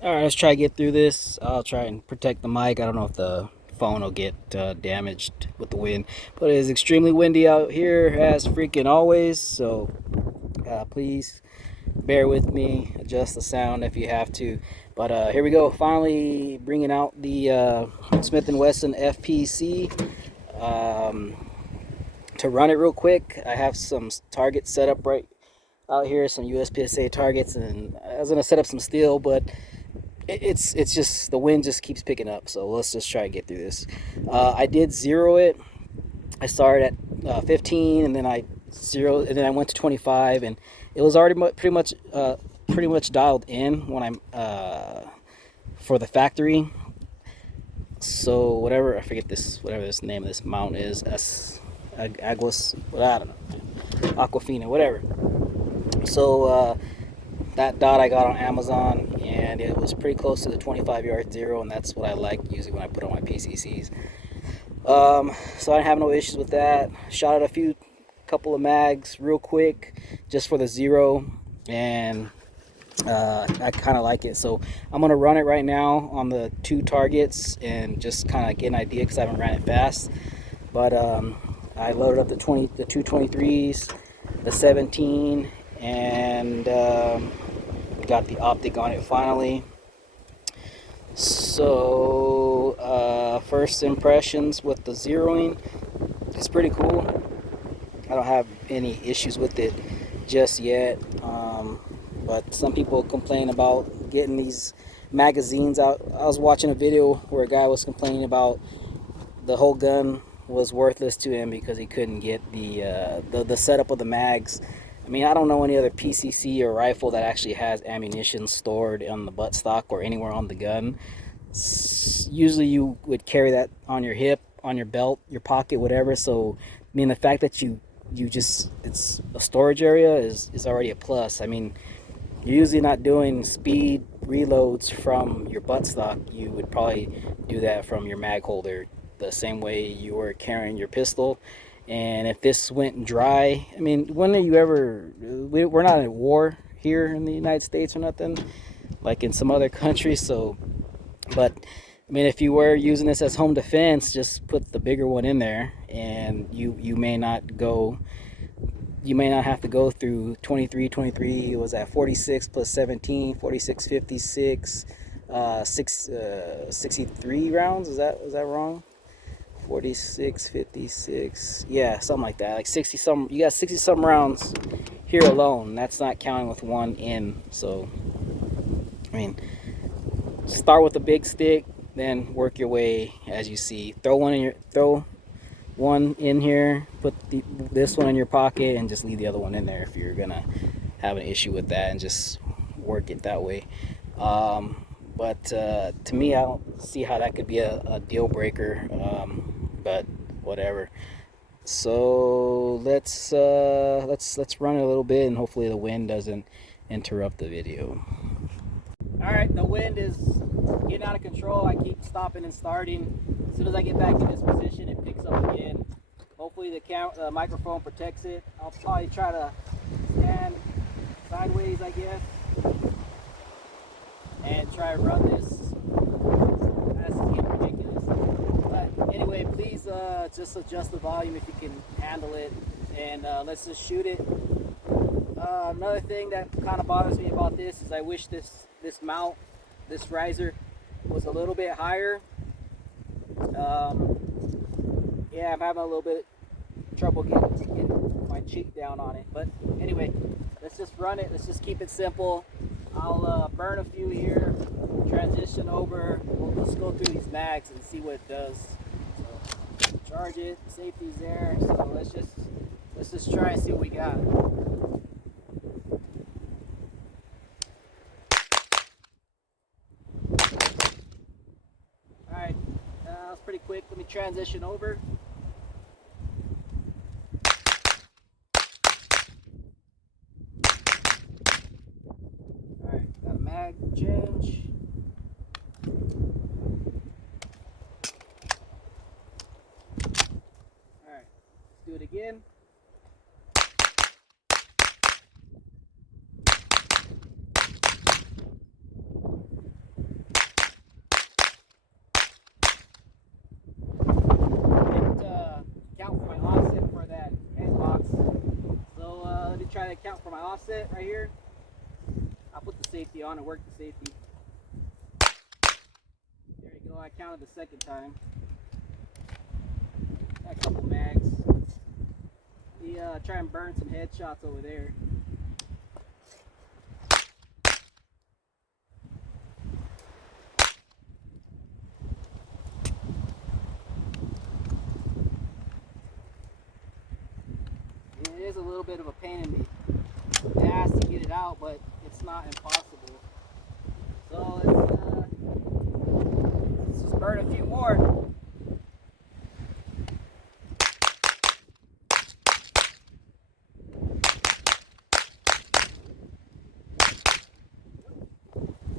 All right, let's try to get through this. I'll try and protect the mic. I don't know if the phone will get damaged with the wind, but it is extremely windy out here, as freaking always. So please bear with me. Adjust the sound if you have to. But here we go. Finally bringing out the Smith and Wesson FPC. To run it real quick, I have some targets set up right out here, some USPSA targets, and I was gonna set up some steel, but it's just the wind just keeps picking up. So let's just try to get through this. I did zero it. I started at 15, and then I zeroed, and then I went to 25, and it was already pretty much dialed in when I'm for the factory. So whatever, I forget this, whatever this name of this mount is, Aguas, well, I don't know, Aquafina, whatever. So that dot I got on Amazon, and it was pretty close to the 25-yard zero, and that's what I like using when I put on my PCCs. So I didn't have no issues with that. Shot at couple of mags real quick just for the zero, and I kind of like it. So I'm gonna run it right now on the two targets and just kind of get an idea because I haven't ran it fast. But I loaded up the 223s, the 17, and got the optic on it finally. So first impressions with the zeroing, it's pretty cool. I don't have any issues with it just yet, but some people complain about getting these magazines out. I was watching a video where a guy was complaining about the whole gun was worthless to him because he couldn't get the setup of the mags. I mean, I don't know any other PCC or rifle that actually has ammunition stored on the buttstock or anywhere on the gun. Usually you would carry that on your hip, on your belt, your pocket, whatever. So I mean, the fact that you just, it's a storage area is already a plus. I mean, you're usually not doing speed reloads from your buttstock. You would probably do that from your mag holder, the same way you were carrying your pistol. And if this went dry, I mean, when are you ever, we're not at war here in the United States or nothing like in some other countries. So, but I mean, if you were using this as home defense, just put the bigger one in there, and you may not have to go through 23. It was at 46 plus 17, 46, 56, 63 rounds. Was that wrong? 46, 56, yeah, something like that. Like 60 some, you got 60 some rounds here alone. That's not counting with one in. So, I mean, start with a big stick, then work your way as you see. Throw one in here, put this one in your pocket, and just leave the other one in there if you're gonna have an issue with that, and just work it that way. But to me, I don't see how that could be a deal breaker. But whatever. So let's run it a little bit, and hopefully the wind doesn't interrupt the video. All right, the wind is getting out of control. I keep stopping and starting. As soon as I get back in this position, it picks up again. Hopefully the microphone protects it. I'll probably try to stand sideways, I guess, and try to run this. This is getting ridiculous. But anyway, please just adjust the volume if you can handle it, and let's just shoot it. Another thing that kind of bothers me about this is I wish this mount, this riser, was a little bit higher. Yeah, I'm having a little bit of trouble getting my cheek down on it. But anyway, let's just run it. Let's just keep it simple. I'll burn a few here, transition over. Let's go through these mags and see what it does. So charge it. Safety's there. So let's just try and see what we got. That was pretty quick. Let me transition over. Alright, got a mag change. Alright, let's do it again. for my offset right here, I'll put the safety on and work the safety. There you go, I counted the second time. Got a couple mags. Try and burn some headshots over there. It is a little bit of a pain in the ass to get it out, but it's not impossible. So let's just burn a few more.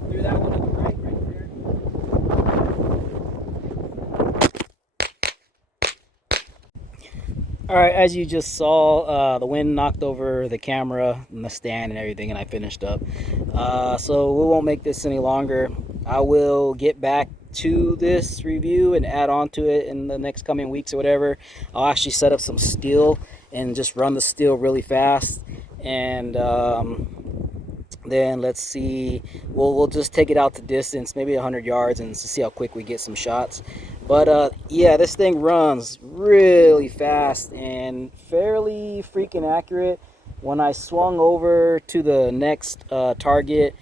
Threw that one to the right there. All right, as you just saw, the wind knocked over the camera and the stand and everything, and I finished up. So we won't make this any longer. I will get back to this review and add on to it in the next coming weeks or whatever. I'll actually set up some steel and just run the steel really fast, and then let's see, we'll just take it out to distance, maybe 100 yards, and see how quick we get some shots. But yeah, this thing runs really fast and fairly freaking accurate. When I swung over to the next target,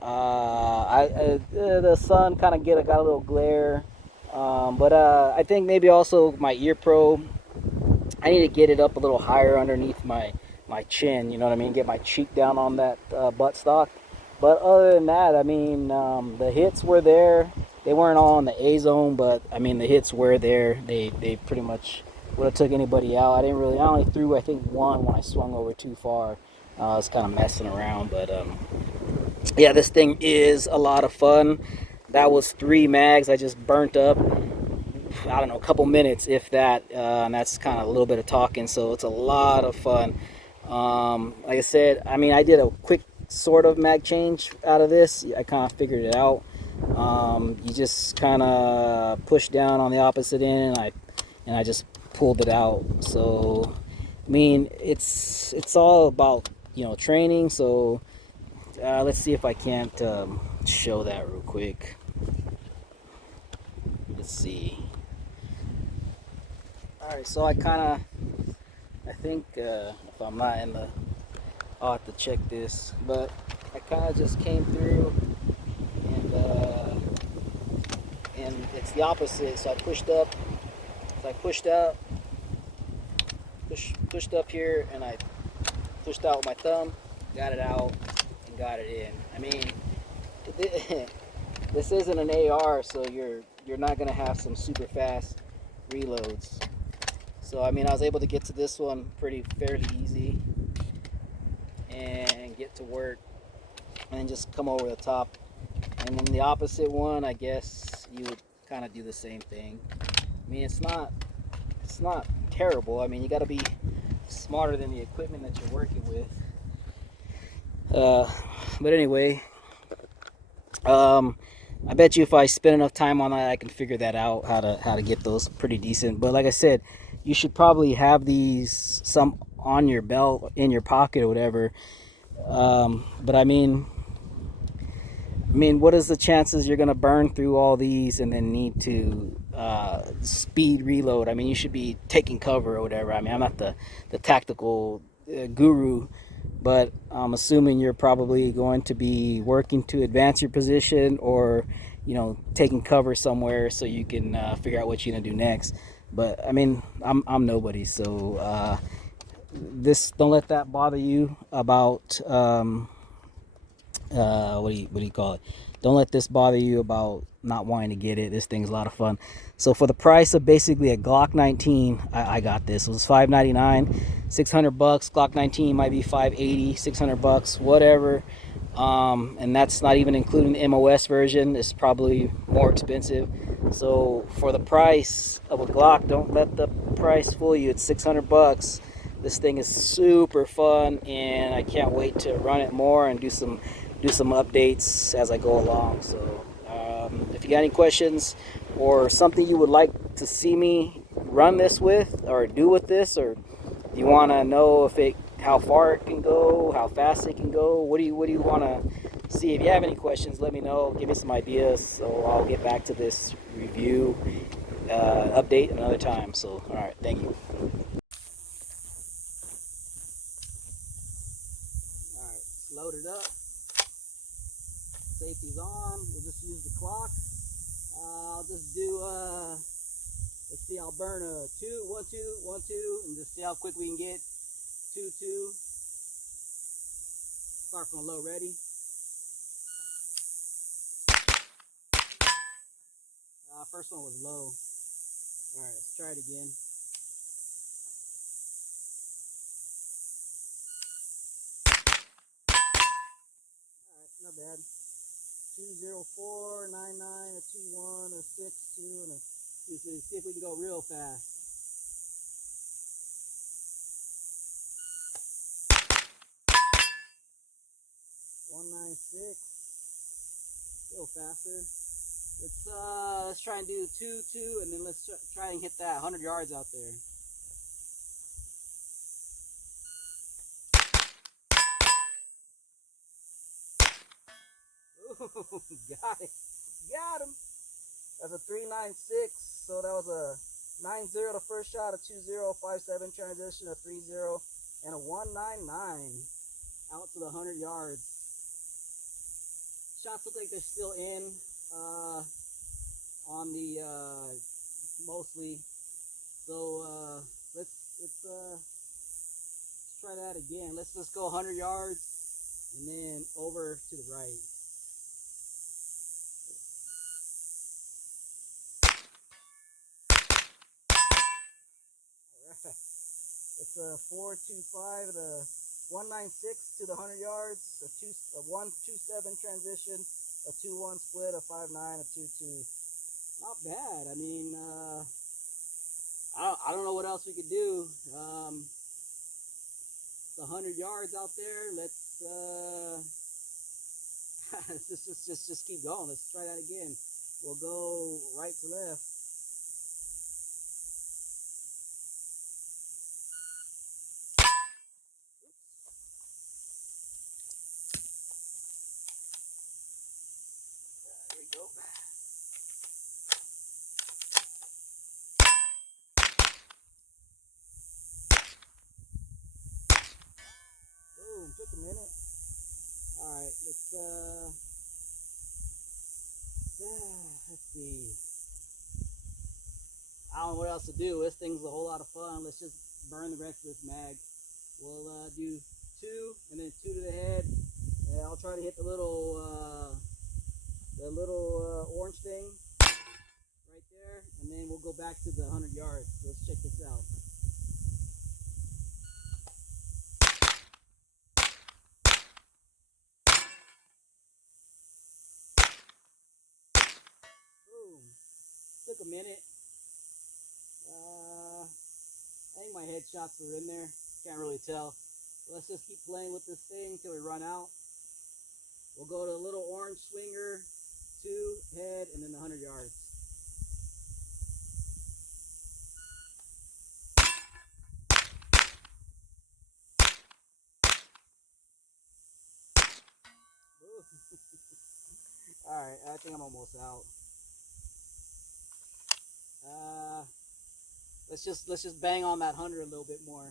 the sun kind of got a little glare. But I think maybe also my ear probe, I need to get it up a little higher underneath my chin, you know what I mean? Get my cheek down on that buttstock. But other than that, I mean, the hits were there. They weren't all in the A zone, but I mean, the hits were there. They pretty much would have took anybody out. I only threw, I think, one when I swung over too far. I was kind of messing around, but yeah, this thing is a lot of fun. That was 3 mags I just burnt up. I don't know, a couple minutes, if that, and that's kind of a little bit of talking, so it's a lot of fun. Like I said, I mean, I did a quick sort of mag change out of this. I kind of figured it out. You just kind of push down on the opposite end, and I just pulled it out. So I mean, it's all about, you know, training. So let's see if I can't show that real quick. Let's see. All right, so I think if I'm not in the, I'll have to check this, but I kind of just came through, and it's the opposite. So I pushed up, pushed up here, and I pushed out with my thumb, got it out, and got it in. I mean, this isn't an AR, so you're not gonna have some super fast reloads. So I mean, I was able to get to this one fairly easy and get to work, and then just come over the top. And then the opposite one, I guess you would kind of do the same thing. I mean, it's not terrible. I mean, you got to be smarter than the equipment that you're working with. But anyway, I bet you if I spend enough time on that, I can figure that out, how to get those pretty decent. But like I said, you should probably have these some on your belt, in your pocket or whatever. But I mean, what is the chances you're gonna burn through all these and then need to speed reload? I mean, you should be taking cover or whatever. I mean, I'm not the tactical guru, but I'm assuming you're probably going to be working to advance your position, or, you know, taking cover somewhere so you can figure out what you're gonna do next. But I mean, I'm nobody, so don't let that bother you about what do you call it? Don't let this bother you about not wanting to get it. This thing's a lot of fun. So for the price of basically a Glock 19, I got this. It was $5.99, $600. Glock 19 might be $580, $600, whatever. And that's not even including the MOS version. It's probably more expensive. So for the price of a Glock, don't let the price fool you. It's $600. This thing is super fun, and I can't wait to run it more and do some updates as I go along. So if you got any questions or something you would like to see me run this with or do with this, or you want to know if it how far it can go, how fast it can go. What do you want to see? If you have any questions, let me know. Give me some ideas, so I'll get back to this review update another time. So, all right, thank you. All right, it's loaded up. Safety's on. We'll just use the clock. I'll just do let's see, I'll burn a 2, 1, 2, 1, 2, and just see how quick we can get. 2, 2. Start from low, ready. First one was low. All right, let's try it again. All right, not bad. 204, 99, a 21, a 6, 2, and a 2. So see if we can go real fast. $196. Still faster. Let's try and do 2, 2, and then let's try and hit that 100 yards out there. Ooh, got it. Got him. That's a 396. So that was a 90 the first shot, a 20, 57 transition, a 30, and a 199 out to the 100 yards. Shots look like they're still in on the mostly. So let's try that again. Let's just go 100 yards and then over to the right. It's a 425, the 196 to the 100 yards, a 127 transition, a 2-1 split, a 5-9, a 2-2. Not bad. I mean, I don't know what else we could do. The 100 yards out there. Let's just keep going. Let's try that again. We'll go right to left. Took a minute. All right, let's see. I don't know what else to do. This thing's a whole lot of fun. Let's just burn the rest of this mag. We'll do 2 and then 2 to the head. And I'll try to hit the little orange thing right there, and then we'll go back to the 100 yards. So let's check this out. Took a minute. I think my headshots are in there. Can't really tell. Let's just keep playing with this thing until we run out. We'll go to a little orange swinger, 2, head, and then the 100 yards. All right, I think I'm almost out. Let's just bang on that 100 a little bit more.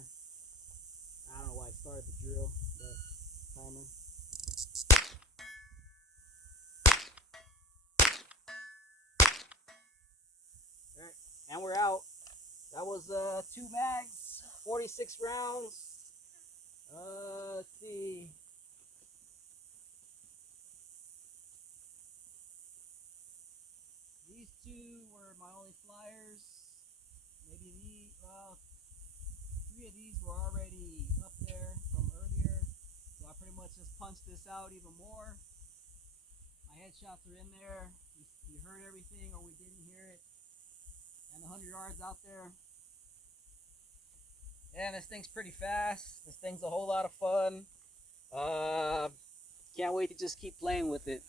I don't know why I started the drill, but timer. All right, and we're out. That was 2 mags, 46 rounds. Let's see. These 2 were my only flyers. Maybe 3 of these were already up there from earlier. So I pretty much just punched this out even more. My headshots are in there. We heard everything or we didn't hear it. And the 100 yards out there. And this thing's pretty fast. This thing's a whole lot of fun. Can't wait to just keep playing with it.